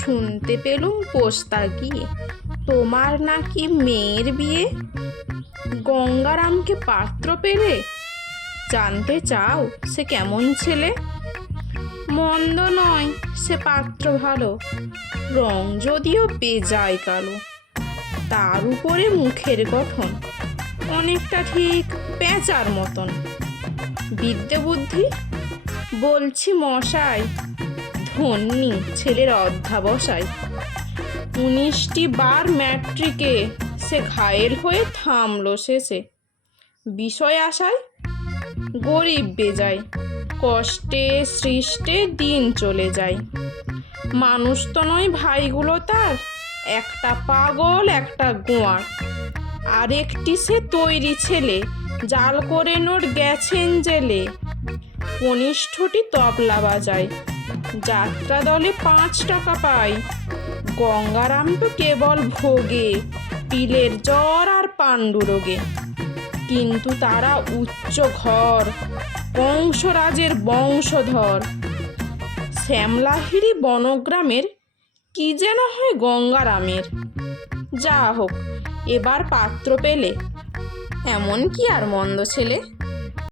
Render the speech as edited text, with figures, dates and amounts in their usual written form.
শুনতে পেলুম পোস্তা গিয়ে তোমার নাকি মেয়ের বিয়ে। গঙ্গারামকে পাত্র পেলে? জানতে চাও সে কেমন ছেলে? মন্দ নয় সে পাত্র ভালো, রং যদিও বেজায় কালো। তার উপরে মুখের গঠন অনেকটা ঠিক পেঁচার মতন। বিদ্যে বুদ্ধি বলছি মশাই, ধন্যি ছেলের অধ্যাবসায়। 19টি বার ম্যাট্রিকে সে ঘায়েল হয়ে থামলো শেষে। বিষয় আশায় গরিব বেজায়, কষ্টে সৃষ্টে দিন চলে যায়। মানুষ তো নয় ভাইগুলো তার, একটা পাগল একটা গোয়ার। আরেকটি সে তৈরি ছেলে, জাল করে নোট গেছেন জেলে। কনিষ্ঠটি তবলা বাজায়, যাত্রা দলে 5 টাকা পায়। গঙ্গারাম তো কেবল ভোগে পিলের জ্বর আর পাণ্ডুরোগে। কিন্তু তারা উচ্চ ঘর, কংসরাজের বংশধর। শ্যামলাহিড়ি বনগ্রামের কি যেন হয় গঙ্গারামের। যা হোক, এবার পাত্র পেলে, এমন কি আর মন্দ ছেলে।